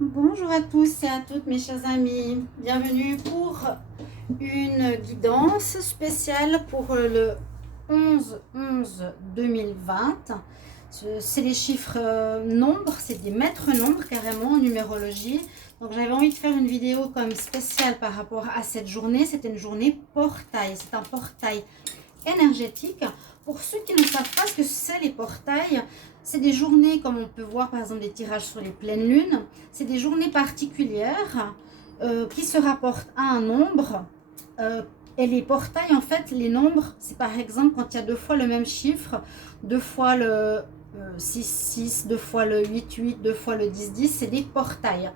Bonjour à tous et à toutes mes chers amis, bienvenue pour une guidance spéciale pour le 11-11-2020. C'est les chiffres nombres, c'est des maîtres nombres carrément en numérologie. Donc j'avais envie de faire une vidéo comme spéciale par rapport à cette journée. C'était une journée portail, c'est un portail énergétique. Pour ceux qui ne savent pas ce que c'est les portails, c'est des journées comme on peut voir par exemple des tirages sur les pleines lunes. C'est des journées particulières qui se rapportent à un nombre. Et les portails, en fait, les nombres, c'est par exemple quand il y a deux fois le même chiffre, deux fois le 6-6, deux fois le 8-8, deux fois le 10-10, c'est des portails.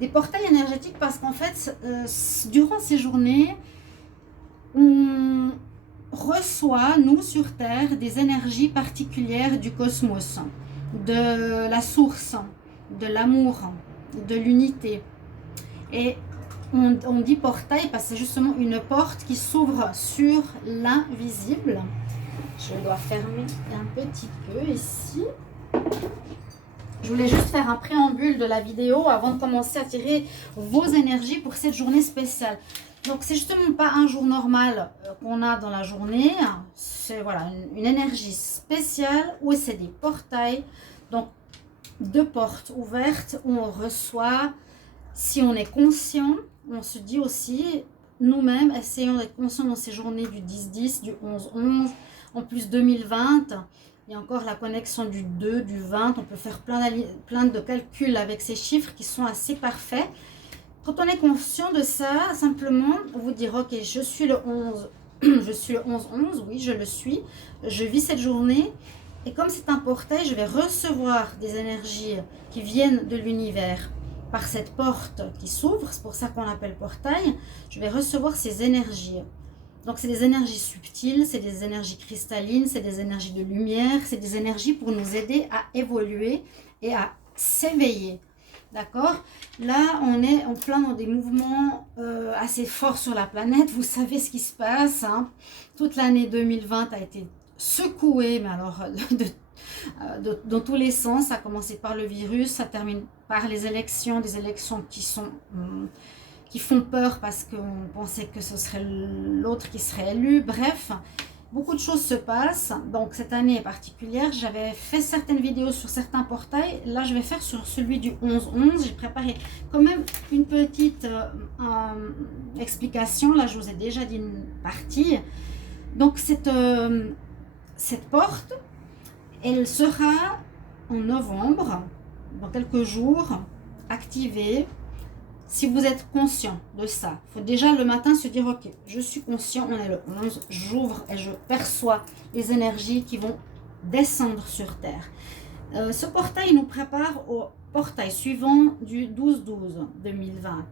Des portails énergétiques parce qu'en fait, durant ces journées, on reçoit, nous sur Terre, des énergies particulières du cosmos, de la source, de l'amour, de l'unité. Et on dit portail parce que c'est justement une porte qui s'ouvre sur l'invisible. Je dois fermer un petit peu ici. Je voulais juste faire un préambule de la vidéo avant de commencer à tirer vos énergies pour cette journée spéciale. Donc, c'est justement pas un jour normal qu'on a dans la journée. C'est voilà, une énergie spéciale où c'est des portails. Donc, deux portes ouvertes où on reçoit. Si on est conscient, on se dit aussi, nous-mêmes, essayons d'être conscients dans ces journées du 10-10, du 11-11, en plus 2020. Il y a encore la connexion du 2, du 20. On peut faire plein de calculs avec ces chiffres qui sont assez parfaits. Quand on est conscient de ça, simplement vous dire, ok, je suis le 11, je suis le 11-11, oui, je le suis. Je vis cette journée. Et comme c'est un portail, je vais recevoir des énergies qui viennent de l'univers par cette porte qui s'ouvre. C'est pour ça qu'on l'appelle portail. Je vais recevoir ces énergies. Donc, c'est des énergies subtiles, c'est des énergies cristallines, c'est des énergies de lumière, c'est des énergies pour nous aider à évoluer et à s'éveiller. D'accord? Là, on est en plein dans des mouvements assez forts sur la planète. Vous savez ce qui se passe. Hein? Toute l'année 2020 a été secouée, mais alors dans tous les sens. Ça a commencé par le virus, ça termine par les élections, des élections qui font peur parce qu'on pensait que ce serait l'autre qui serait élu. Bref, beaucoup de choses se passent. Donc cette année est particulière. J'avais fait certaines vidéos sur certains portails. Là, je vais faire sur celui du 11-11. J'ai préparé quand même une petite explication. Là, je vous ai déjà dit une partie. Donc cette porte, elle sera en novembre, dans quelques jours, activée. Si vous êtes conscient de ça, il faut déjà le matin se dire, ok, je suis conscient, on est le 11, j'ouvre et je perçois les énergies qui vont descendre sur Terre. Ce portail nous prépare au portail suivant du 12-12-2020,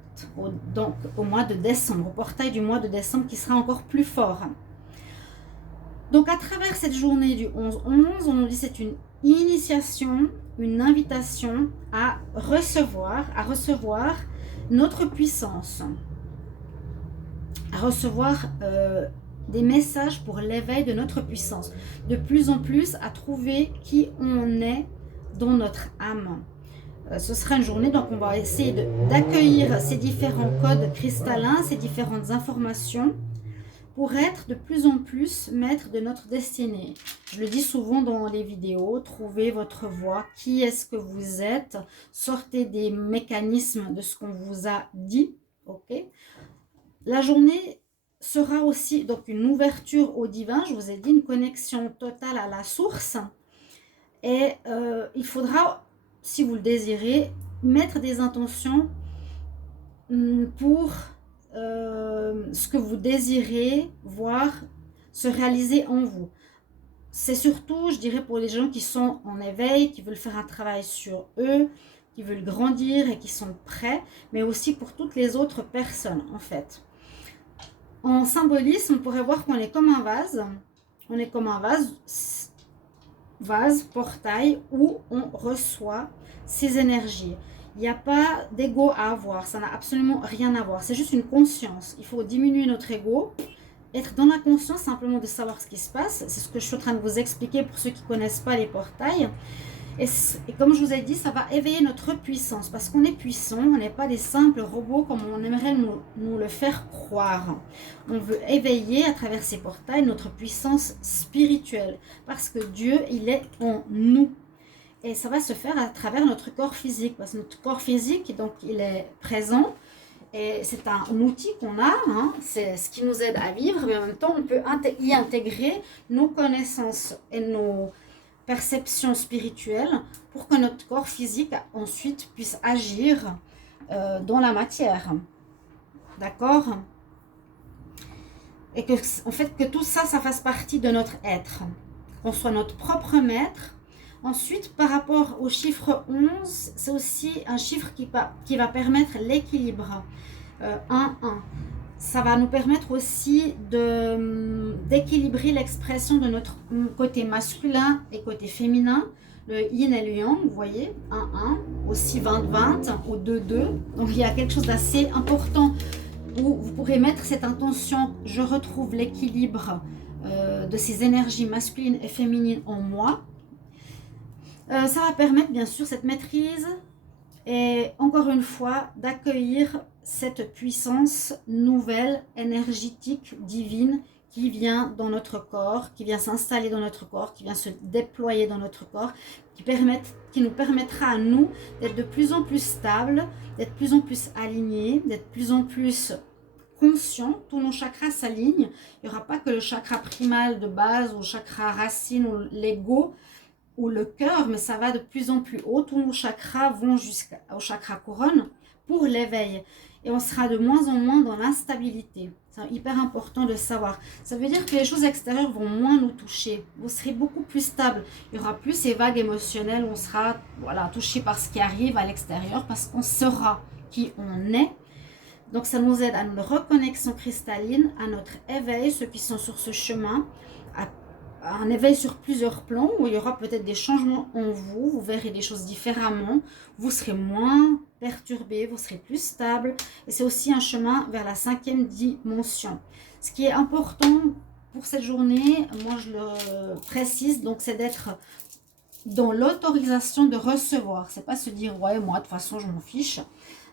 donc au mois de décembre, au portail du mois de décembre qui sera encore plus fort. Donc à travers cette journée du 11-11, on nous dit c'est une initiation, une invitation à recevoir notre puissance, à recevoir des messages pour l'éveil de notre puissance, de plus en plus à trouver qui on est dans notre âme. Ce sera une journée, donc on va essayer d'accueillir ces différents codes cristallins, ces différentes informations pour être de plus en plus maître de notre destinée. Je le dis souvent dans les vidéos, trouvez votre voie, qui est-ce que vous êtes, sortez des mécanismes de ce qu'on vous a dit, ok? La journée sera aussi donc une ouverture au divin, je vous ai dit, une connexion totale à la source, et il faudra, si vous le désirez, mettre des intentions pour ce que vous désirez voir se réaliser en vous. C'est surtout, je dirais, pour les gens qui sont en éveil, qui veulent faire un travail sur eux, qui veulent grandir et qui sont prêts, mais aussi pour toutes les autres personnes, en fait. En symbolisme, on pourrait voir qu'on est comme un vase. On est comme un vase, portail, où on reçoit ces énergies. Il n'y a pas d'ego à avoir, ça n'a absolument rien à voir. C'est juste une conscience. Il faut diminuer notre ego, être dans la conscience simplement de savoir ce qui se passe. C'est ce que je suis en train de vous expliquer pour ceux qui ne connaissent pas les portails. Et comme je vous ai dit, ça va éveiller notre puissance parce qu'on est puissant, on n'est pas des simples robots comme on aimerait nous le faire croire. On veut éveiller à travers ces portails notre puissance spirituelle parce que Dieu, il est en nous. Et ça va se faire à travers notre corps physique parce que notre corps physique, donc, il est présent. Et c'est un outil qu'on a, hein, c'est ce qui nous aide à vivre, mais en même temps, on peut y intégrer nos connaissances et nos perceptions spirituelles pour que notre corps physique ensuite puisse agir dans la matière. D'accord? Et que, en fait, que tout ça, ça fasse partie de notre être. Qu'on soit notre propre maître. Ensuite, par rapport au chiffre 11, c'est aussi un chiffre qui va permettre l'équilibre. 1-1. Ça va nous permettre aussi d'équilibrer l'expression de notre côté masculin et côté féminin. Le yin et le yang, vous voyez, 1-1, aussi 20-20 ou 2-2. Donc, il y a quelque chose d'assez important où vous pourrez mettre cette intention. Je retrouve l'équilibre de ces énergies masculines et féminines en moi. Ça va permettre bien sûr cette maîtrise et encore une fois d'accueillir cette puissance nouvelle, énergétique, divine qui vient dans notre corps, qui vient s'installer dans notre corps, qui vient se déployer dans notre corps, qui nous permettra à nous d'être de plus en plus stables, d'être de plus en plus alignés, d'être de plus en plus conscients. Tous nos chakras s'alignent. Il n'y aura pas que le chakra primal de base ou le chakra racine ou l'ego ou le cœur, mais ça va de plus en plus haut. Tous nos chakras vont jusqu'au chakra couronne pour l'éveil. Et on sera de moins en moins dans l'instabilité. C'est hyper important de savoir. Ça veut dire que les choses extérieures vont moins nous toucher. Vous serez beaucoup plus stable. Il y aura plus ces vagues émotionnelles où on sera touché par ce qui arrive à l'extérieur parce qu'on saura qui on est. Donc ça nous aide à notre reconnexion cristalline, à notre éveil, ceux qui sont sur ce chemin, à un éveil sur plusieurs plans où il y aura peut-être des changements en vous, vous verrez les choses différemment, vous serez moins perturbé, vous serez plus stable et c'est aussi un chemin vers la 5e dimension. Ce qui est important pour cette journée, moi je le précise, donc c'est d'être dans l'autorisation de recevoir. C'est pas se dire ouais moi de toute façon je m'en fiche.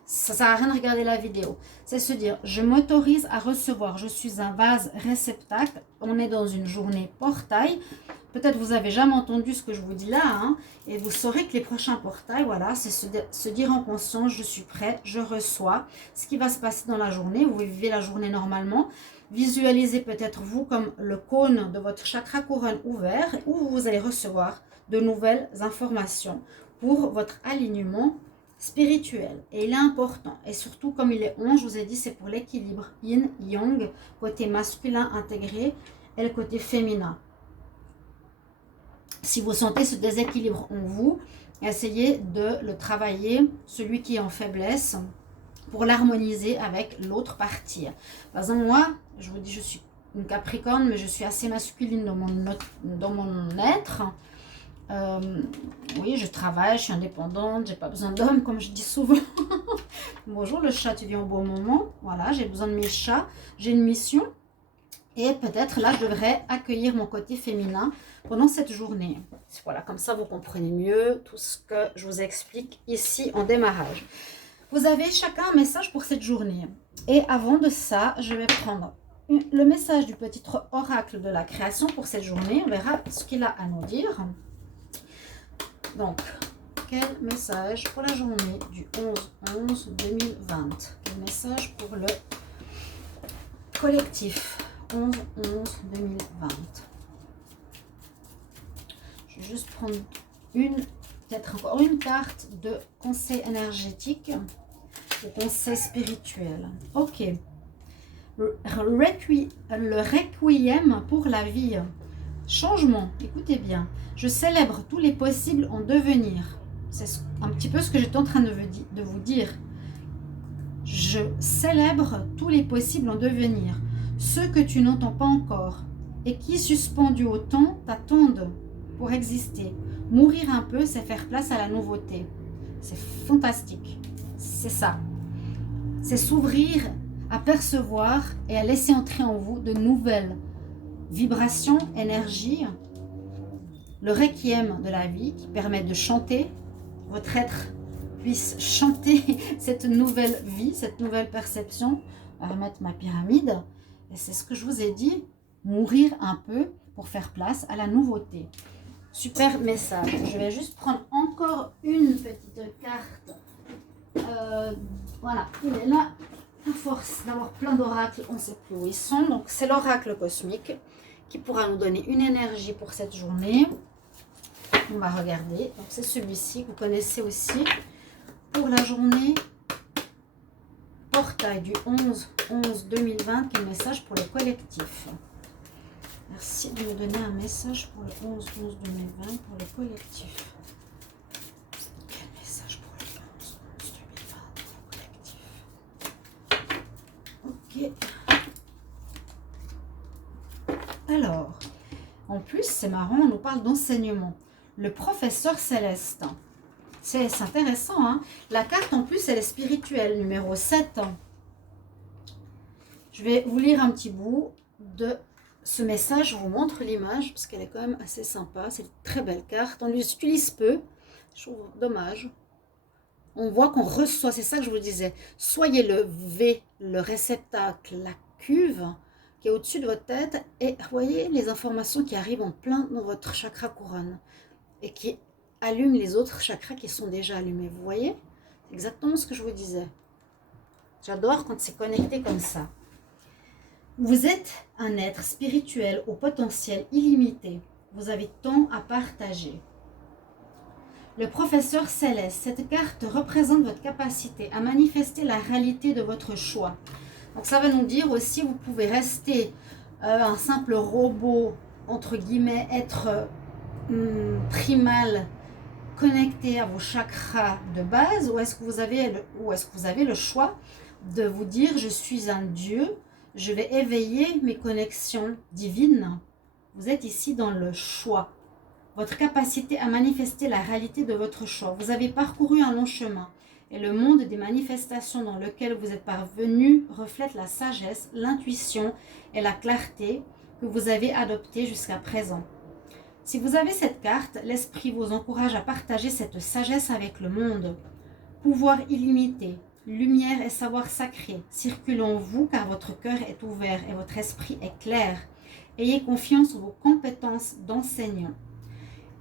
Ça ne sert à rien de regarder la vidéo. C'est se dire, je m'autorise à recevoir. Je suis un vase réceptacle. On est dans une journée portail. Peut-être vous avez jamais entendu ce que je vous dis là. Hein, et vous saurez que les prochains portails, voilà, c'est se dire en conscience, je suis prêt, je reçois. Ce qui va se passer dans la journée. Vous vivez la journée normalement. Visualisez peut-être vous comme le cône de votre chakra couronne ouvert où vous allez recevoir de nouvelles informations pour votre alignement spirituel. Et il est important. Et surtout, comme il est 11, je vous ai dit, c'est pour l'équilibre yin, yang, côté masculin intégré et le côté féminin. Si vous sentez ce déséquilibre en vous, essayez de le travailler, celui qui est en faiblesse, pour l'harmoniser avec l'autre partie. Par exemple, moi, je vous dis, je suis une Capricorne, mais je suis assez masculine dans mon être. Oui, je travaille, je suis indépendante, j'ai pas besoin d'hommes comme je dis souvent. Bonjour le chat, tu viens au bon moment. Voilà, j'ai besoin de mes chats, j'ai une mission et peut-être là je devrais accueillir mon côté féminin pendant cette journée. Voilà, comme ça vous comprenez mieux tout ce que je vous explique ici en démarrage. Vous avez chacun un message pour cette journée. Et avant de ça, je vais prendre le message du petit oracle de la création pour cette journée. On verra ce qu'il a à nous dire. Donc, quel message pour la journée du 11-11-2020? Quel message pour le collectif 11-11-2020? Je vais juste prendre peut-être encore une carte de conseil énergétique ou conseil spirituel. Ok. Le requiem pour la vie. Changement, écoutez bien. Je célèbre tous les possibles en devenir. C'est un petit peu ce que j'étais en train de vous dire. Je célèbre tous les possibles en devenir. Ceux que tu n'entends pas encore et qui, suspendus au temps, t'attendent pour exister. Mourir un peu, c'est faire place à la nouveauté. C'est fantastique. C'est ça. C'est s'ouvrir à percevoir et à laisser entrer en vous de nouvelles vibrations, énergies, le requiem de la vie qui permet de chanter, votre être puisse chanter cette nouvelle vie, cette nouvelle perception. On va remettre ma pyramide. Et c'est ce que je vous ai dit, mourir un peu pour faire place à la nouveauté. Super message. Je vais juste prendre encore une petite carte. Voilà, il est là. À force d'avoir plein d'oracles, on ne sait plus où ils sont. Donc c'est l'oracle cosmique qui pourra nous donner une énergie pour cette journée. On va regarder. Donc c'est celui-ci que vous connaissez aussi. Pour la journée portail du 11-11-2020, quel message pour le collectif? Merci de me donner un message pour le 11-11-2020 pour le collectif. Quel message pour le 11-11-2020 pour le collectif? Ok. Alors, en plus, c'est marrant, on nous parle d'enseignement. Le professeur céleste. C'est intéressant, hein? La carte, en plus, elle est spirituelle, numéro 7. Je vais vous lire un petit bout de ce message. Je vous montre l'image, parce qu'elle est quand même assez sympa. C'est une très belle carte. On l'utilise peu. Je trouve dommage. On voit qu'on reçoit, c'est ça que je vous disais. Soyez le V, le réceptacle, la cuve qui est au-dessus de votre tête. Et voyez les informations qui arrivent en plein dans votre chakra couronne. Et qui allume les autres chakras qui sont déjà allumés. Vous voyez? C'est exactement ce que je vous disais. J'adore quand c'est connecté comme ça. Vous êtes un être spirituel au potentiel illimité. Vous avez tant à partager. Le professeur céleste, cette carte représente votre capacité à manifester la réalité de votre choix. Donc ça va nous dire aussi, vous pouvez rester un simple robot, entre guillemets, être primal, connecté à vos chakras de base, ou est-ce que vous avez le choix de vous dire je suis un dieu, je vais éveiller mes connexions divines. Vous êtes ici dans le choix, votre capacité à manifester la réalité de votre choix. Vous avez parcouru un long chemin et le monde des manifestations dans lequel vous êtes parvenu reflète la sagesse, l'intuition et la clarté que vous avez adoptées jusqu'à présent. Si vous avez cette carte, l'esprit vous encourage à partager cette sagesse avec le monde. Pouvoir illimité, lumière et savoir sacré circulent en vous car votre cœur est ouvert et votre esprit est clair. Ayez confiance en vos compétences d'enseignant.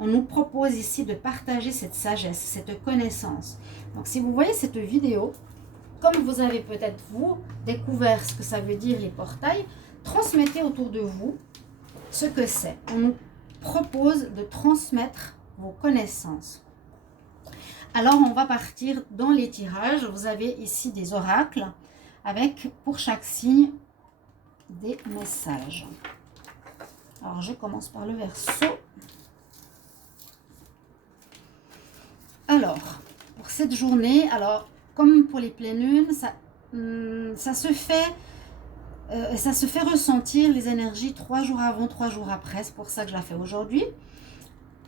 On nous propose ici de partager cette sagesse, cette connaissance. Donc si vous voyez cette vidéo, comme vous avez peut-être vous découvert ce que ça veut dire les portails, transmettez autour de vous ce que c'est. On nous propose de transmettre vos connaissances. Alors on va partir dans les tirages. Vous avez ici des oracles avec pour chaque signe des messages. Alors je commence par le Verseau. Alors pour cette journée, alors comme pour les pleines lunes, ça se fait ressentir les énergies 3 jours avant, 3 jours après. C'est pour ça que je la fais aujourd'hui.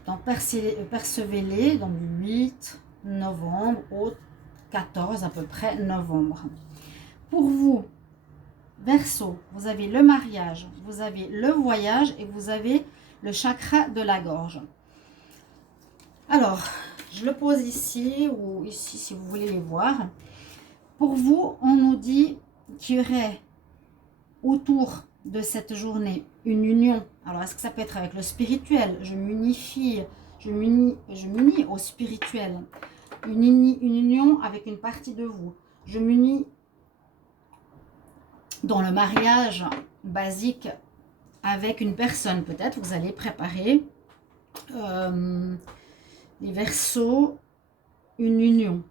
Donc percevez-les donc du 8 novembre au 14 à peu près novembre. Pour vous, Verseau, vous avez le mariage, vous avez le voyage et vous avez le chakra de la gorge. Alors, je le pose ici ou ici si vous voulez les voir. Pour vous, on nous dit qu'il y aurait autour de cette journée une union. Alors, est-ce que ça peut être avec le spirituel? Je m'unis au spirituel. Une union avec une partie de vous. Je m'unis dans le mariage basique avec une personne. Peut-être vous allez préparer les Verseaux, une union.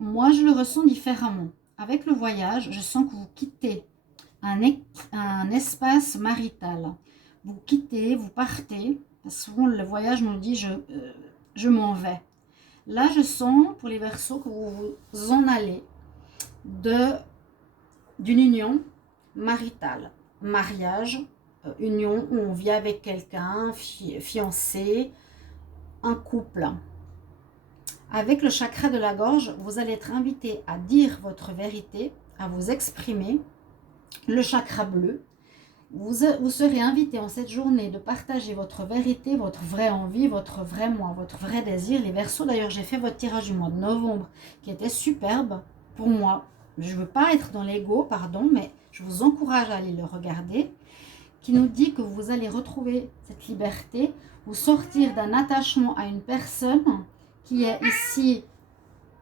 Moi, je le ressens différemment. Avec le voyage, je sens que vous quittez un espace marital. Vous quittez, vous partez. Souvent, le voyage nous dit je m'en vais. Là, je sens pour les Verseaux que vous vous en allez d'une union maritale. Mariage, union où on vit avec quelqu'un, fiancé, un couple. Avec le chakra de la gorge, vous allez être invité à dire votre vérité, à vous exprimer. Le chakra bleu, Vous serez invité en cette journée de partager votre vérité, votre vraie envie, votre vrai moi, votre vrai désir. Les Verseaux, d'ailleurs, j'ai fait votre tirage du mois de novembre qui était superbe pour moi. Je ne veux pas être dans l'ego, pardon, mais je vous encourage à aller le regarder. Qui nous dit que vous allez retrouver cette liberté, vous sortir d'un attachement à une personne qui est ici,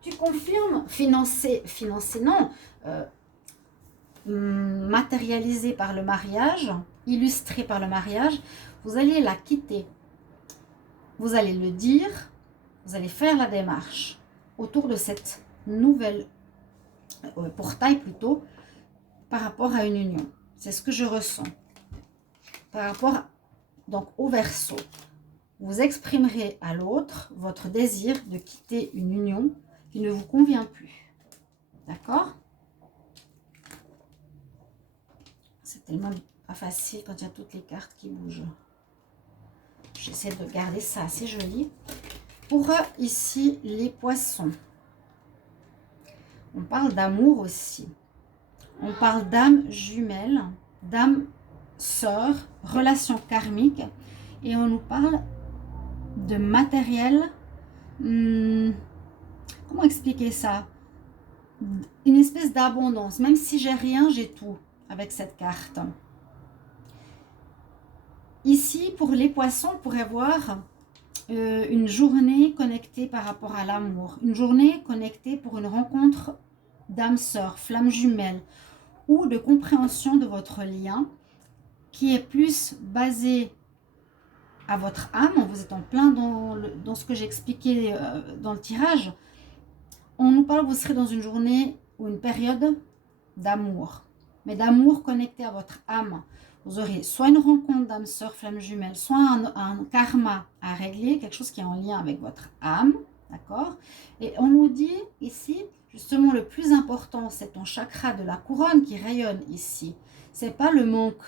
tu confirmes, financé non, matérialisé par le mariage, illustré par le mariage, vous allez la quitter. Vous allez le dire, vous allez faire la démarche autour de cette nouvelle portail plutôt, par rapport à une union. C'est ce que je ressens. Par rapport donc au Verseau, vous exprimerez à l'autre votre désir de quitter une union qui ne vous convient plus. D'accord? C'est tellement pas facile quand il y a toutes les cartes qui bougent. J'essaie de garder ça assez joli. Pour ici, les poissons. On parle d'amour aussi. On parle d'âme jumelle, d'âme sœur, relation karmique. Et on nous parle de matériel. Comment expliquer ça? Une espèce d'abondance. Même si j'ai rien, j'ai tout avec cette carte. Ici, pour les poissons, on pourrait voir une journée connectée par rapport à l'amour. Une journée connectée pour une rencontre d'âme sœur, flamme jumelle ou de compréhension de votre lien qui est plus basé à votre âme. Vous êtes en plein dans ce que j'ai expliqué dans le tirage. On nous parle, vous serez dans une journée ou une période d'amour, mais d'amour connecté à votre âme. Vous aurez soit une rencontre d'âme sœur, flamme jumelle, soit un karma à régler, quelque chose qui est en lien avec votre âme, d'accord? Et on nous dit ici, justement, le plus important, c'est ton chakra de la couronne qui rayonne ici. C'est pas le manque.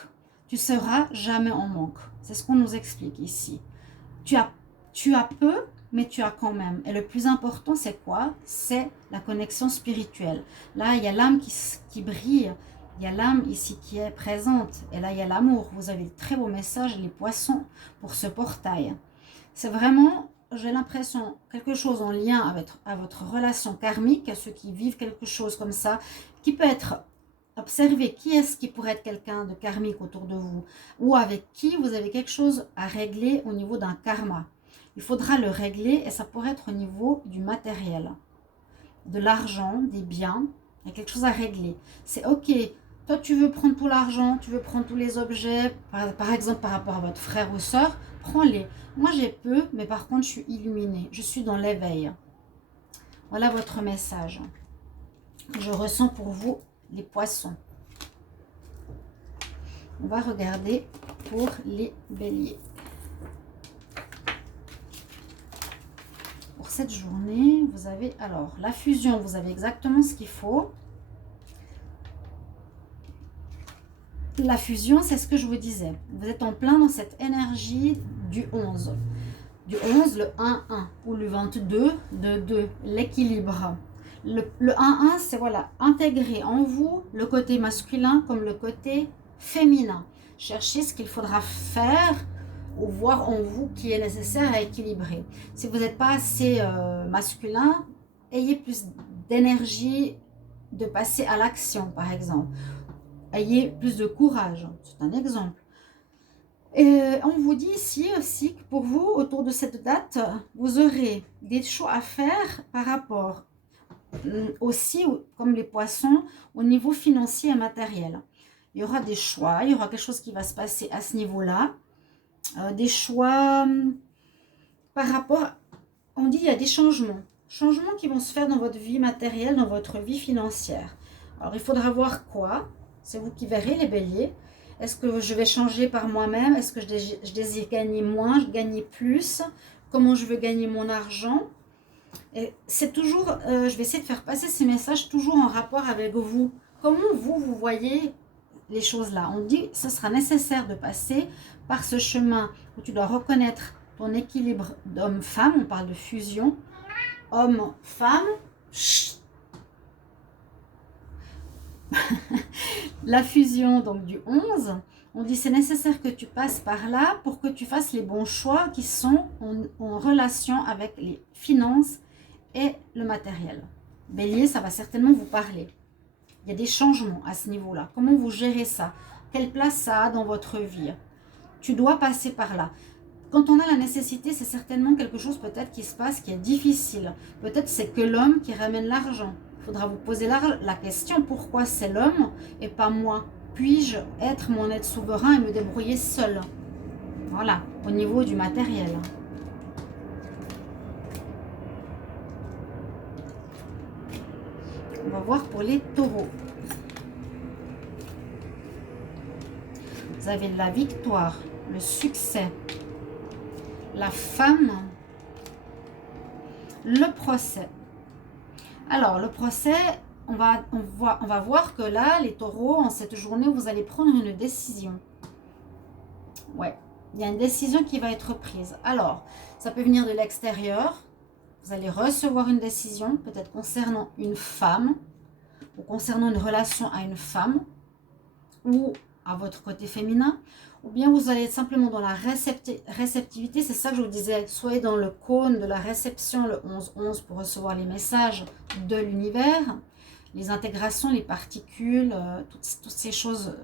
Tu seras jamais en manque. C'est ce qu'on nous explique ici. Tu as peu, mais tu as quand même. Et le plus important, c'est quoi? C'est la connexion spirituelle. Là, il y a l'âme qui brille. Il y a l'âme ici qui est présente. Et là, il y a l'amour. Vous avez de très beaux messages, les poissons, pour ce portail. C'est vraiment, j'ai l'impression, quelque chose en lien avec votre relation karmique, à ceux qui vivent quelque chose comme ça, qui peut être observé. Qui est-ce qui pourrait être quelqu'un de karmique autour de vous? Ou avec qui vous avez quelque chose à régler au niveau d'un karma. Il faudra le régler et ça pourrait être au niveau du matériel, de l'argent, des biens. Il y a quelque chose à régler. C'est ok. Toi, tu veux prendre tout l'argent, tu veux prendre tous les objets, par exemple par rapport à votre frère ou soeur, prends-les. Moi, j'ai peu, mais par contre, je suis illuminée. Je suis dans l'éveil. Voilà votre message. Je ressens pour vous les poissons. On va regarder pour les béliers. Pour cette journée, vous avez alors la fusion, vous avez exactement ce qu'il faut. La fusion, c'est ce que je vous disais. Vous êtes en plein dans cette énergie du 11. Du 11, le 1-1 ou le 22, de 2, l'équilibre. Le 1-1, c'est voilà, intégrer en vous le côté masculin comme le côté féminin. Cherchez ce qu'il faudra faire ou voir en vous qui est nécessaire à équilibrer. Si vous n'êtes pas assez masculin, ayez plus d'énergie de passer à l'action, par exemple. Ayez plus de courage, c'est un exemple. Et on vous dit ici aussi que pour vous, autour de cette date, vous aurez des choix à faire par rapport aussi, comme les poissons, au niveau financier et matériel. Il y aura des choix, il y aura quelque chose qui va se passer à ce niveau-là. Des choix par rapport, on dit il y a des changements qui vont se faire dans votre vie matérielle, dans votre vie financière. Alors il faudra voir quoi, c'est vous qui verrez les béliers. Est-ce que je vais changer par moi-même? Est-ce que je désire gagner moins, gagner plus? Comment je veux gagner mon argent? Et c'est toujours, je vais essayer de faire passer ces messages toujours en rapport avec vous. Comment vous voyez les choses là? On dit que ce sera nécessaire de passer par ce chemin où tu dois reconnaître ton équilibre d'homme-femme. On parle de fusion. Homme-femme. La fusion donc du 11 On dit c'est nécessaire que tu passes par là pour que tu fasses les bons choix qui sont en relation avec les finances et le matériel. Bélier, ça va certainement vous parler. Il y a des changements à ce niveau-là. Comment vous gérez ça? Quelle place ça a dans votre vie? Tu dois passer par là. Quand on a la nécessité, c'est certainement quelque chose peut-être qui se passe, qui est difficile. Peut-être c'est que l'homme qui ramène l'argent. Il faudra vous poser la question, pourquoi c'est l'homme et pas moi? Puis-je être mon être souverain et me débrouiller seul? Voilà, au niveau du matériel. On va voir pour les taureaux. Vous avez la victoire, le succès, la femme, le procès. Alors, le procès, on va voir que là, les taureaux, en cette journée, vous allez prendre une décision. Ouais, il y a une décision qui va être prise. Alors, ça peut venir de l'extérieur. Vous allez recevoir une décision, peut-être concernant une femme, ou concernant une relation à une femme, ou à votre côté féminin, ou bien vous allez être simplement dans la réceptivité. C'est ça que je vous disais, soyez dans le cône de la réception, le 11-11, pour recevoir les messages de l'univers, les intégrations, les particules, toutes ces choses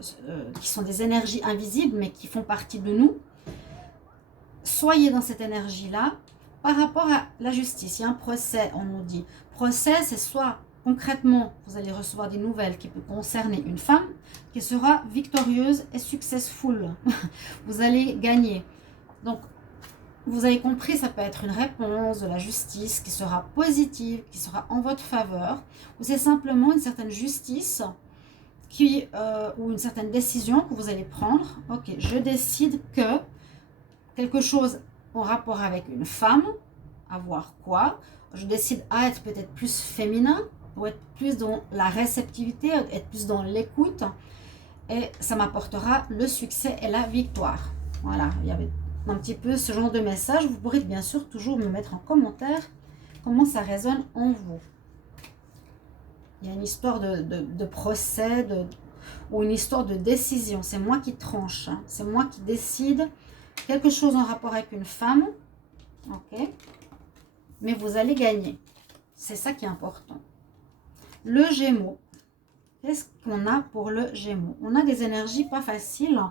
qui sont des énergies invisibles, mais qui font partie de nous. Soyez dans cette énergie-là. Par rapport à la justice, il y a un procès, on nous dit. Procès, c'est soit concrètement, vous allez recevoir des nouvelles qui peuvent concerner une femme qui sera victorieuse et successful. Vous allez gagner. Donc, vous avez compris, ça peut être une réponse de la justice qui sera positive, qui sera en votre faveur, ou c'est simplement une certaine justice ou une certaine décision que vous allez prendre. Ok, je décide que quelque chose en rapport avec une femme, à voir quoi, je décide à être peut-être plus féminin, ou être plus dans la réceptivité, être plus dans l'écoute, et ça m'apportera le succès et la victoire. Voilà, il y avait un petit peu ce genre de message. Vous pourrez bien sûr toujours me mettre en commentaire comment ça résonne en vous. Il y a une histoire de procès, ou une histoire de décision. C'est moi qui tranche, hein. C'est moi qui décide quelque chose en rapport avec une femme, ok, mais vous allez gagner. C'est ça qui est important. Le Gémeaux. Qu'est-ce qu'on a pour le Gémeaux? On a des énergies pas faciles,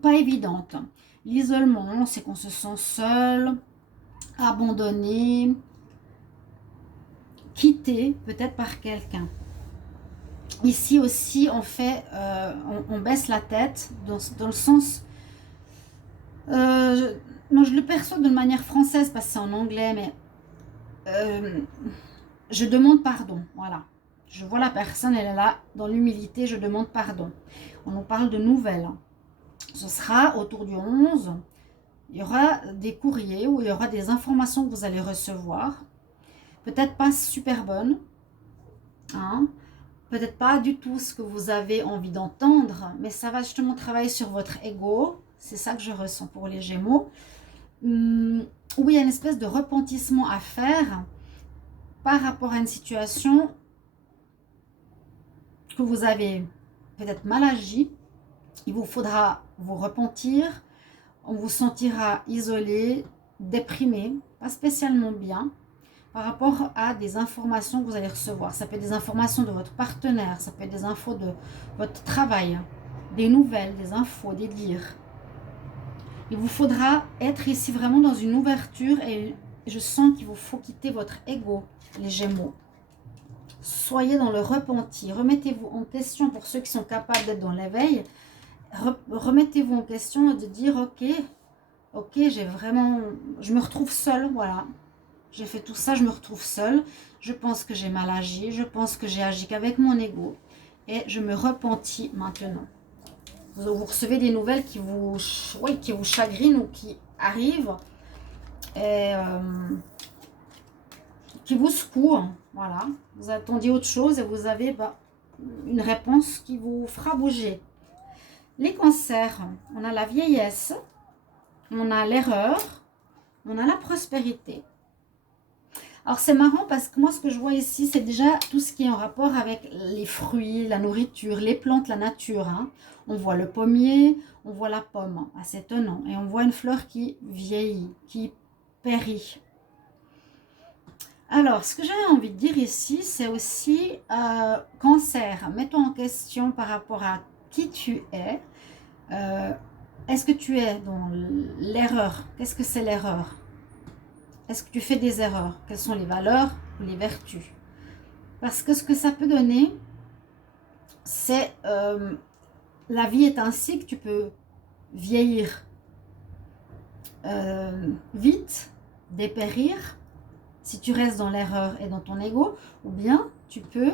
pas évidentes. L'isolement, c'est qu'on se sent seul, abandonné, quitté peut-être par quelqu'un. Ici aussi, on fait, on baisse la tête dans le sens... moi, je le perçois d'une manière française parce que c'est en anglais, mais je demande pardon. Voilà. Je vois la personne, elle est là, dans l'humilité, je demande pardon. On nous parle de nouvelles. Ce sera autour du 11. Il y aura des courriers où il y aura des informations que vous allez recevoir. Peut-être pas super bonnes. Hein? Peut-être pas du tout ce que vous avez envie d'entendre, mais ça va justement travailler sur votre ego. C'est ça que je ressens pour les Gémeaux. Où il y a une espèce de repentissement à faire par rapport à une situation que vous avez peut-être mal agi. Il vous faudra vous repentir. On vous sentira isolé, déprimé, pas spécialement bien par rapport à des informations que vous allez recevoir. Ça peut être des informations de votre partenaire, ça peut être des infos de votre travail, des nouvelles, des infos, des dires. Il vous faudra être ici vraiment dans une ouverture et je sens qu'il vous faut quitter votre ego, les Gémeaux. Soyez dans le repenti, remettez-vous en question pour ceux qui sont capables d'être dans l'éveil. Remettez-vous en question et de dire ok, je me retrouve seule, voilà. J'ai fait tout ça, je me retrouve seule. Je pense que j'ai mal agi. Je pense que j'ai agi qu'avec mon ego. Et je me repentis maintenant. Vous recevez des nouvelles qui vous chagrinent ou qui arrivent. Et qui vous secouent. Voilà. Vous attendiez autre chose et vous avez une réponse qui vous fera bouger. Les cancers, on a la vieillesse. On a l'erreur. On a la prospérité. Alors c'est marrant parce que moi ce que je vois ici, c'est déjà tout ce qui est en rapport avec les fruits, la nourriture, les plantes, la nature. Hein. On voit le pommier, on voit la pomme, assez étonnant. Et on voit une fleur qui vieillit, qui périt. Alors, ce que j'avais envie de dire ici, c'est aussi cancer. Mets-toi en question par rapport à qui tu es. Euh, Est-ce que tu es dans l'erreur? Qu'est-ce que c'est l'erreur? Est-ce que tu fais des erreurs? Quelles sont les valeurs ou les vertus? Parce que ce que ça peut donner, c'est la vie est ainsi que tu peux vieillir vite, dépérir, si tu restes dans l'erreur et dans ton ego, ou bien tu peux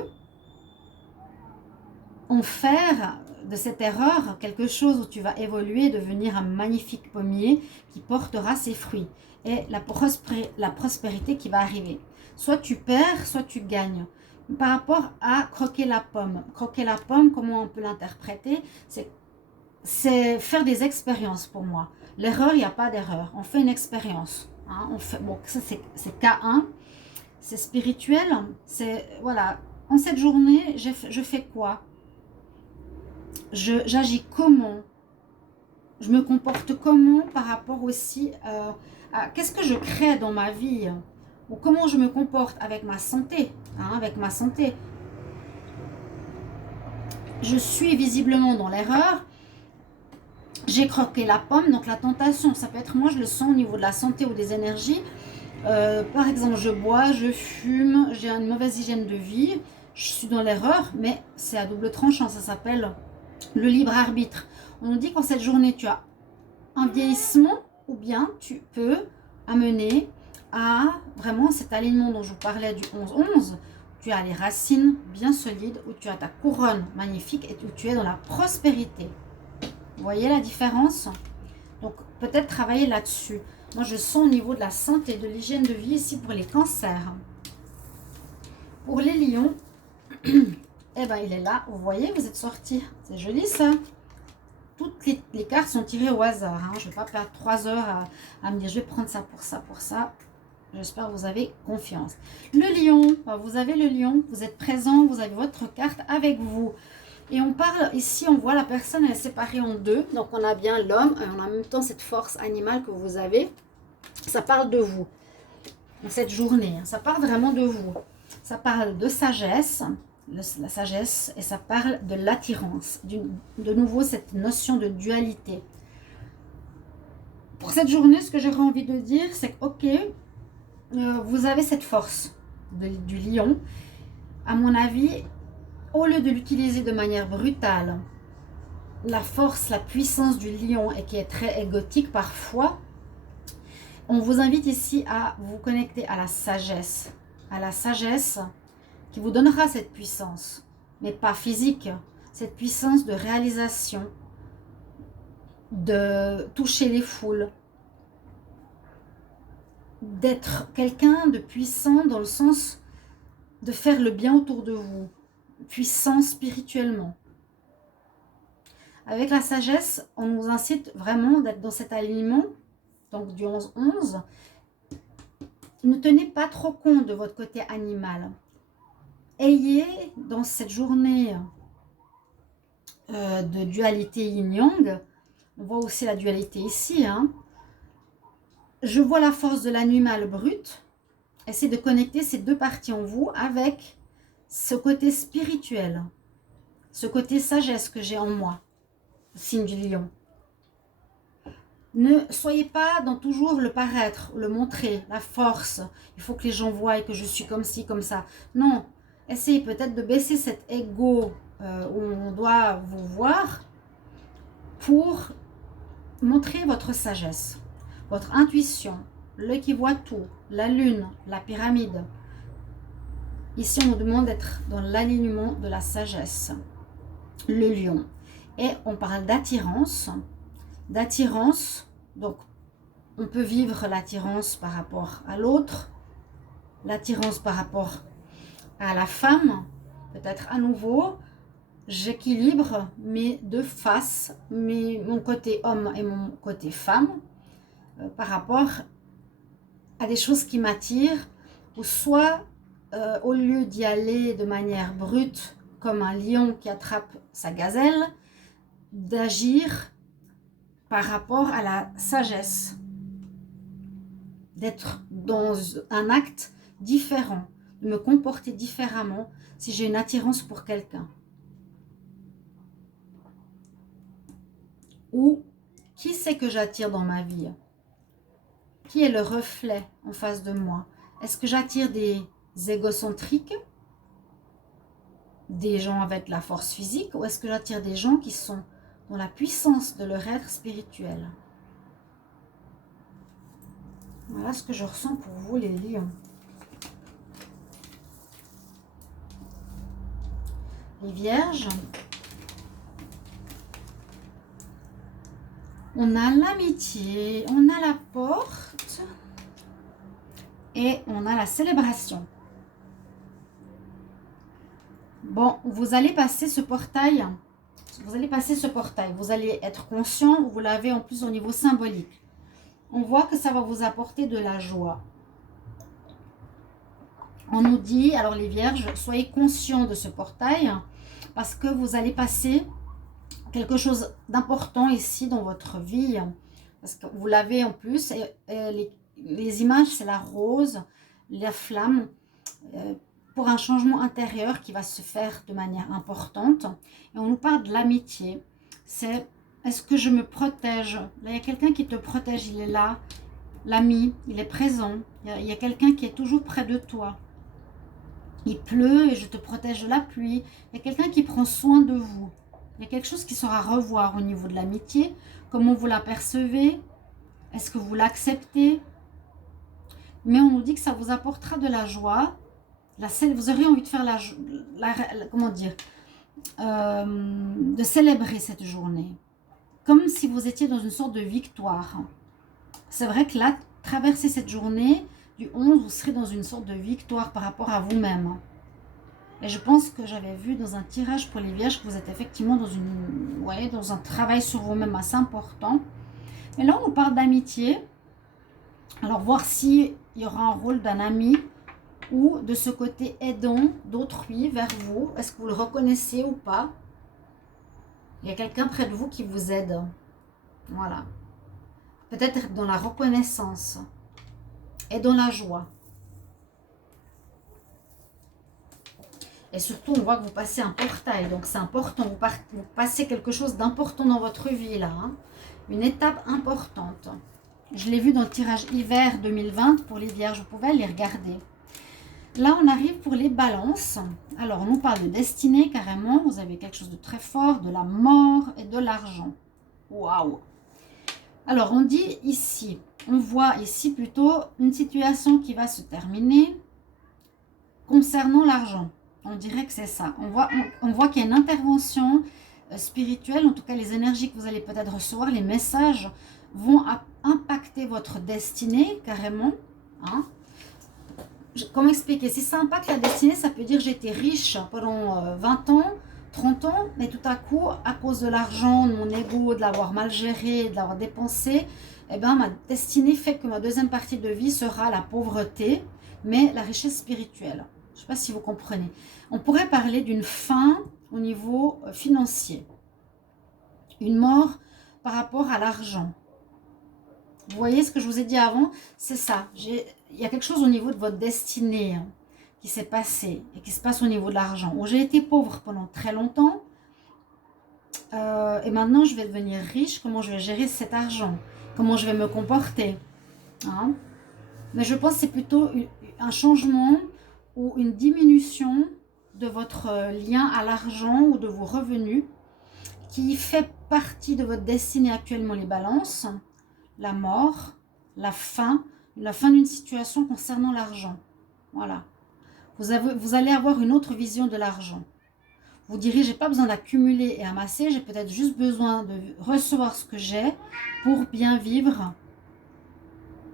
en faire de cette erreur quelque chose où tu vas évoluer et devenir un magnifique pommier qui portera ses fruits et la prospérité qui va arriver. Soit tu perds, soit tu gagnes. Par rapport à croquer la pomme. Croquer la pomme, comment on peut l'interpréter? C'est faire des expériences pour moi. L'erreur, il n'y a pas d'erreur. On fait une expérience. Hein, bon, ça c'est K1. C'est spirituel. C'est, voilà. En cette journée, je fais quoi? J'agis comment? Je me comporte comment par rapport aussi à qu'est-ce que je crée dans ma vie? Ou comment je me comporte avec ma santé? Hein, avec ma santé. Je suis visiblement dans l'erreur. J'ai croqué la pomme, donc la tentation, ça peut être moi, je le sens au niveau de la santé ou des énergies. Par exemple, je bois, je fume, j'ai une mauvaise hygiène de vie, je suis dans l'erreur, mais c'est à double tranchant, ça s'appelle le libre arbitre. On nous dit qu'en cette journée, tu as un vieillissement ou bien tu peux amener à vraiment cet alignement dont je vous parlais du 11-11. Tu as les racines bien solides, où tu as ta couronne magnifique et où tu es dans la prospérité. Vous voyez la différence? Donc, peut-être travailler là-dessus. Moi, je sens au niveau de la santé, de l'hygiène de vie ici pour les cancers. Pour les lions, eh ben, il est là. Vous voyez, vous êtes sortis. C'est joli, ça. Toutes les cartes sont tirées au hasard. Hein. Je ne vais pas perdre 3 heures à me dire, je vais prendre ça pour ça, pour ça. J'espère que vous avez confiance. Le lion, vous avez le lion. Vous êtes présent, vous avez votre carte avec vous. Et on parle, ici, on voit la personne, elle est séparée en deux. Donc, on a bien l'homme et on a en même temps cette force animale que vous avez. Ça parle de vous, cette journée. Ça parle vraiment de vous. Ça parle de sagesse, la sagesse, et ça parle de l'attirance. De nouveau, cette notion de dualité. Pour cette journée, ce que j'aurais envie de dire, c'est que, ok, vous avez cette force du lion. À mon avis, au lieu de l'utiliser de manière brutale, la force, la puissance du lion, et qui est très égotique parfois, on vous invite ici à vous connecter à la sagesse qui vous donnera cette puissance, mais pas physique, cette puissance de réalisation, de toucher les foules, d'être quelqu'un de puissant dans le sens de faire le bien autour de vous, puissant spirituellement. Avec la sagesse, on nous incite vraiment d'être dans cet alignement, donc du 11-11. Ne tenez pas trop compte de votre côté animal. Ayez dans cette journée de dualité yin-yang, on voit aussi la dualité ici, hein. Je vois la force de l'animal brut. Essayez de connecter ces deux parties en vous avec ce côté spirituel, ce côté sagesse que j'ai en moi, signe du lion. Ne soyez pas dans toujours le paraître, le montrer, la force. Il faut que les gens voient que je suis comme ci, comme ça. Non, essayez peut-être de baisser cet ego où on doit vous voir pour montrer votre sagesse, votre intuition, l'œil qui voit tout, la lune, la pyramide. Ici, on nous demande d'être dans l'alignement de la sagesse, le lion. Et on parle d'attirance. Donc on peut vivre l'attirance par rapport à l'autre, l'attirance par rapport à la femme, peut-être à nouveau, j'équilibre mes deux faces, mon côté homme et mon côté femme, par rapport à des choses qui m'attirent, ou soit au lieu d'y aller de manière brute, comme un lion qui attrape sa gazelle, d'agir par rapport à la sagesse, d'être dans un acte différent, de me comporter différemment si j'ai une attirance pour quelqu'un. Ou qui c'est que j'attire dans ma vie? Qui est le reflet en face de moi? Est-ce que j'attire des égocentriques, des gens avec la force physique, ou est-ce que j'attire des gens qui sont dans la puissance de leur être spirituel? Voilà ce que je ressens pour vous, les lions. Les vierges, on a l'amitié, on a la porte et on a la célébration. Bon, vous allez passer ce portail. Vous allez passer ce portail. Vous allez être conscient, vous l'avez en plus au niveau symbolique. On voit que ça va vous apporter de la joie. On nous dit, alors les vierges, soyez conscients de ce portail parce que vous allez passer quelque chose d'important ici dans votre vie. Parce que vous l'avez en plus. Les images, c'est la rose, la flamme, pour un changement intérieur qui va se faire de manière importante. Et on nous parle de l'amitié. C'est, est-ce que je me protège? Là, il y a quelqu'un qui te protège, il est là. L'ami, il est présent. Il y a quelqu'un qui est toujours près de toi. Il pleut et je te protège de la pluie. Il y a quelqu'un qui prend soin de vous. Il y a quelque chose qui sera à revoir au niveau de l'amitié. Comment vous l'apercevez? Est-ce que vous l'acceptez? Mais on nous dit que ça vous apportera de la joie. Vous aurez envie de faire comment dire, de célébrer cette journée. Comme si vous étiez dans une sorte de victoire. C'est vrai que là, traverser cette journée du 11, vous serez dans une sorte de victoire par rapport à vous-même. Et je pense que j'avais vu dans un tirage pour les vierges que vous êtes effectivement dans un travail sur vous-même assez important. Et là, on nous parle d'amitié. Alors, voir s'il y aura un rôle d'un ami ou de ce côté aidant d'autrui vers vous. Est-ce que vous le reconnaissez ou pas? Il y a quelqu'un près de vous qui vous aide. Voilà. Peut-être dans la reconnaissance et dans la joie. Et surtout, on voit que vous passez un portail. Donc, c'est important. Vous passez quelque chose d'important dans votre vie, là. Hein. Une étape importante. Je l'ai vu dans le tirage hiver 2020 pour les vierges. Vous pouvez aller regarder. Là, on arrive pour les balances. Alors, on nous parle de destinée, carrément. Vous avez quelque chose de très fort, de la mort et de l'argent. Waouh! Alors, on dit ici, on voit ici plutôt une situation qui va se terminer concernant l'argent. On dirait que c'est ça. On voit qu'il y a une intervention spirituelle, en tout cas les énergies que vous allez peut-être recevoir, les messages vont impacter votre destinée carrément. Hein. Comment expliquer? Si ça impacte la destinée, ça peut dire j'étais riche pendant 20 ans, 30 ans, mais tout à coup, à cause de l'argent, de mon ego, de l'avoir mal géré, de l'avoir dépensé, eh ben, ma destinée fait que ma deuxième partie de vie sera la pauvreté, mais la richesse spirituelle. Je ne sais pas si vous comprenez. On pourrait parler d'une fin au niveau financier. Une mort par rapport à l'argent. Vous voyez ce que je vous ai dit avant? C'est ça. Il y a quelque chose au niveau de votre destinée qui s'est passé et qui se passe au niveau de l'argent. Où j'ai été pauvre pendant très longtemps et maintenant je vais devenir riche. Comment je vais gérer cet argent? Comment je vais me comporter? Hein? Mais je pense que c'est plutôt un changement ou une diminution de votre lien à l'argent ou de vos revenus qui fait partie de votre destinée actuellement, les balances, la mort, la fin d'une situation concernant l'argent. Voilà. Vous allez avoir une autre vision de l'argent. Vous direz, j'ai pas besoin d'accumuler et amasser, j'ai peut-être juste besoin de recevoir ce que j'ai pour bien vivre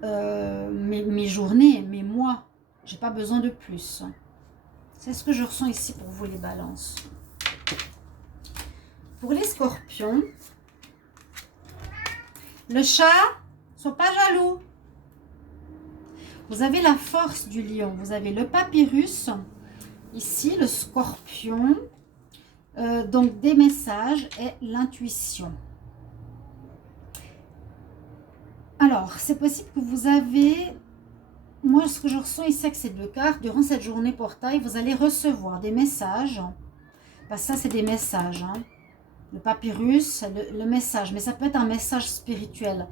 mes journées, mes mois. J'ai pas besoin de plus. C'est ce que je ressens ici pour vous, les balances. Pour les scorpions, le chat, sois pas jaloux. Vous avez la force du lion, vous avez le papyrus, ici le scorpion, donc des messages et l'intuition. Alors, c'est possible que vous avez... Moi, ce que je ressens ici avec ces deux cartes, durant cette journée portail, vous allez recevoir des messages. Parce que ça, c'est des messages. Hein. Le papyrus, le message. Mais ça peut être un message spirituel.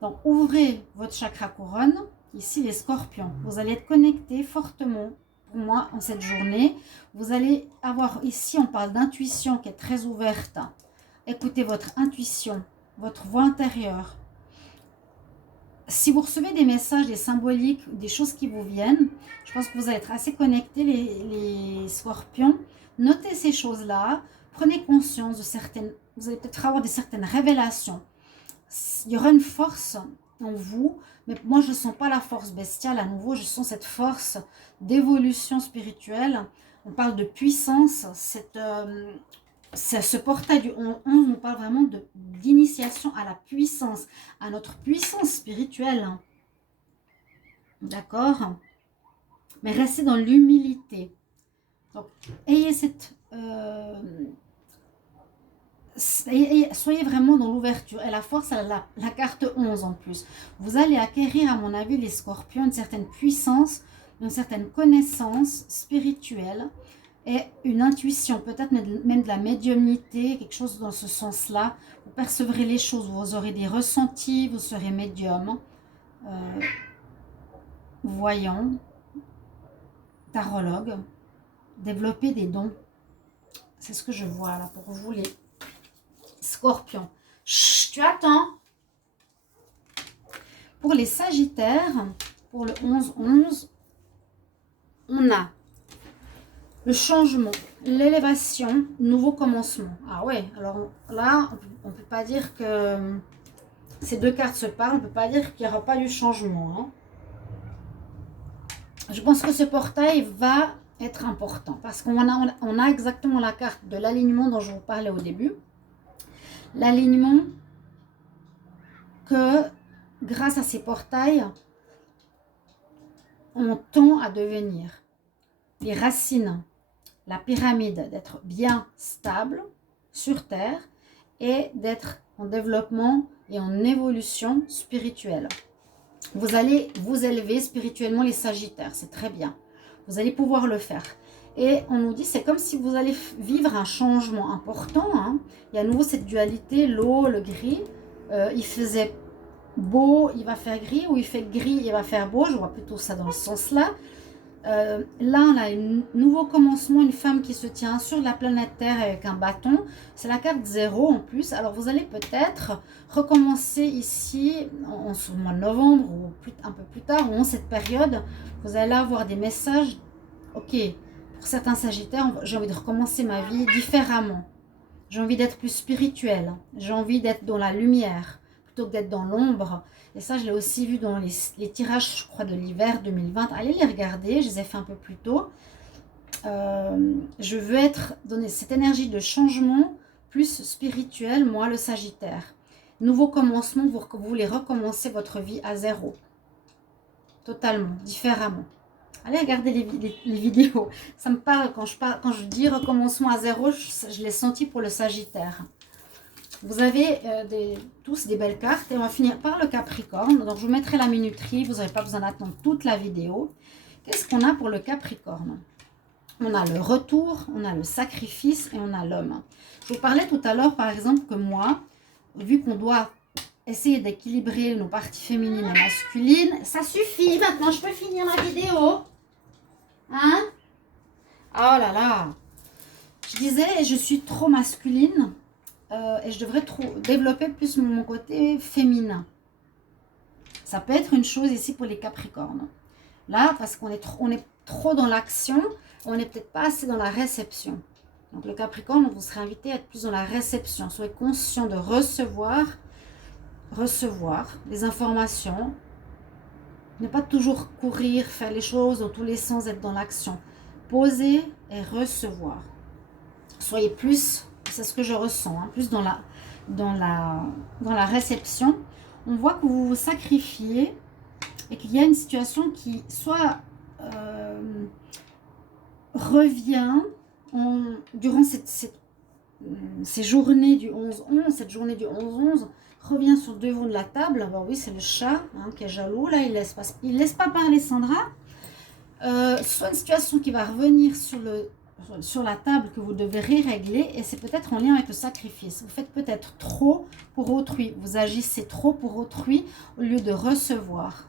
Donc, ouvrez votre chakra couronne. Ici, les scorpions. Vous allez être connecté fortement, pour moi, en cette journée. Vous allez avoir, ici, on parle d'intuition qui est très ouverte. Écoutez votre intuition, votre voix intérieure. Si vous recevez des messages, des symboliques, des choses qui vous viennent, je pense que vous allez être assez connectés, les scorpions. Notez ces choses-là, prenez conscience de certaines, vous allez peut-être avoir certaines révélations. Il y aura une force en vous, mais moi je ne sens pas la force bestiale à nouveau, je sens cette force d'évolution spirituelle. On parle de puissance, ce portail du 11, on parle vraiment d'initiation à la puissance, à notre puissance spirituelle. D'accord? Mais restez dans l'humilité. Donc, ayez cette... soyez vraiment dans l'ouverture. Et la force, la carte 11 en plus. Vous allez acquérir, à mon avis, les scorpions, une certaine puissance, une certaine connaissance spirituelle. Et une intuition, peut-être même de la médiumnité, quelque chose dans ce sens-là. Vous percevrez les choses, vous aurez des ressentis, vous serez médium, voyant, tarologue, développer des dons. C'est ce que je vois là pour vous les scorpions. Chut, tu attends. Pour les sagittaires, pour le 11-11, on a le changement, l'élévation, nouveau commencement. Ah ouais, alors là, on ne peut pas dire que ces deux cartes se parlent, on ne peut pas dire qu'il n'y aura pas du changement. Hein. Je pense que ce portail va être important parce qu'on a exactement la carte de l'alignement dont je vous parlais au début. L'alignement que grâce à ces portails, on tend à devenir. Les racines, la pyramide, d'être bien stable sur Terre et d'être en développement et en évolution spirituelle. Vous allez vous élever spirituellement les Sagittaires, c'est très bien. Vous allez pouvoir le faire. Et on nous dit, c'est comme si vous allez vivre un changement important. Hein. Il y a à nouveau cette dualité, l'eau, le gris. Il faisait beau, il va faire gris, ou il fait gris, il va faire beau. Je vois plutôt ça dans ce sens-là. Là, on a un nouveau commencement, une femme qui se tient sur la planète Terre avec un bâton. C'est la carte 0 en plus. Alors, vous allez peut-être recommencer ici, en ce mois de novembre ou un peu plus tard, ou en cette période, vous allez avoir des messages. Ok, pour certains Sagittaires, j'ai envie de recommencer ma vie différemment. J'ai envie d'être plus spirituelle. J'ai envie d'être dans la lumière plutôt que d'être dans l'ombre. Et ça, je l'ai aussi vu dans les tirages, je crois, de l'hiver 2020. Allez les regarder, je les ai fait un peu plus tôt. Je veux donner cette énergie de changement plus spirituelle, moi, le Sagittaire. Nouveau commencement, vous voulez recommencer votre vie à zéro. Totalement, différemment. Allez regarder les vidéos. Ça me parle quand je dis recommencement à zéro, je l'ai senti pour le Sagittaire. Vous avez tous des belles cartes et on va finir par le Capricorne. Donc, je vous mettrai la minuterie. Vous n'avez pas besoin d'attendre toute la vidéo. Qu'est-ce qu'on a pour le Capricorne? On a le retour, on a le sacrifice et on a l'homme. Je vous parlais tout à l'heure, par exemple, que moi, vu qu'on doit essayer d'équilibrer nos parties féminines et masculines, ça suffit. Maintenant, je peux finir la vidéo. Hein? Oh là là. Je disais, je suis trop masculine. Et je devrais développer plus mon côté féminin. Ça peut être une chose ici pour les Capricornes. Là, parce qu'on est trop dans l'action, on n'est peut-être pas assez dans la réception. Donc le Capricorne, vous serez invité à être plus dans la réception. Soyez conscient de recevoir les informations. Ne pas toujours courir, faire les choses dans tous les sens, être dans l'action. Poser et recevoir. Soyez plus... C'est ce que je ressens, hein, plus dans la réception. On voit que vous vous sacrifiez et qu'il y a une situation qui soit revient durant ces journées du 11-11, cette journée du 11-11 revient sur le devant de la table. Ben oui, c'est le chat hein, qui est jaloux, là, il laisse pas parler Sandra. Soit une situation qui va revenir sur la table que vous devrez régler, et c'est peut-être en lien avec le sacrifice. Vous faites peut-être trop pour autrui, vous agissez trop pour autrui au lieu de recevoir.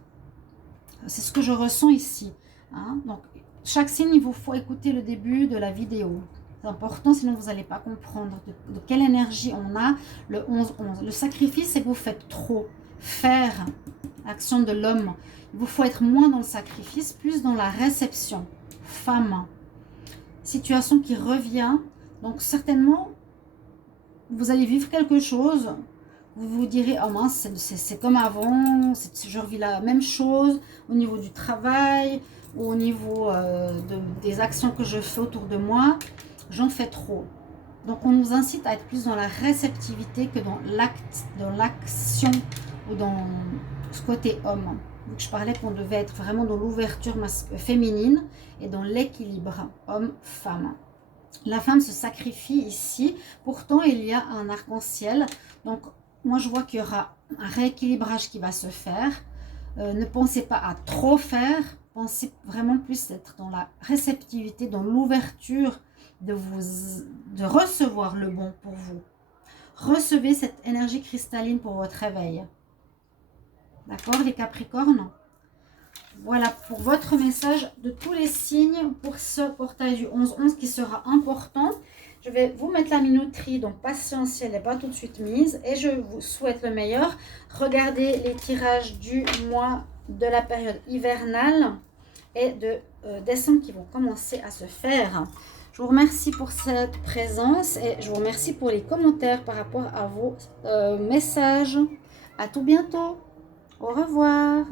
C'est ce que je ressens ici. Hein. Donc, chaque signe, il vous faut écouter le début de la vidéo. C'est important, sinon vous n'allez pas comprendre de quelle énergie on a le 11-11. Le sacrifice, c'est que vous faites trop. Faire, action de l'homme. Il vous faut être moins dans le sacrifice, plus dans la réception. Femme. Situation qui revient. Donc certainement, vous allez vivre quelque chose. Vous vous direz, oh mince, c'est comme avant, je revis la même chose au niveau du travail, ou au niveau des actions que je fais autour de moi. J'en fais trop. Donc on nous incite à être plus dans la réceptivité que dans l'acte, dans l'action ou dans ce côté homme. Donc je parlais qu'on devait être vraiment dans l'ouverture féminine et dans l'équilibre homme-femme. La femme se sacrifie ici, pourtant il y a un arc-en-ciel. Donc moi je vois qu'il y aura un rééquilibrage qui va se faire. Ne pensez pas à trop faire, pensez vraiment plus être dans la réceptivité, dans l'ouverture de recevoir le bon pour vous. Recevez cette énergie cristalline pour votre réveil. D'accord les Capricornes? Voilà pour votre message de tous les signes pour ce portail du 11-11 qui sera important. Je vais vous mettre la minuterie, donc patience si elle n'est pas tout de suite mise. Et je vous souhaite le meilleur. Regardez les tirages du mois de la période hivernale et de décembre qui vont commencer à se faire. Je vous remercie pour cette présence et je vous remercie pour les commentaires par rapport à vos messages. À tout bientôt. Au revoir.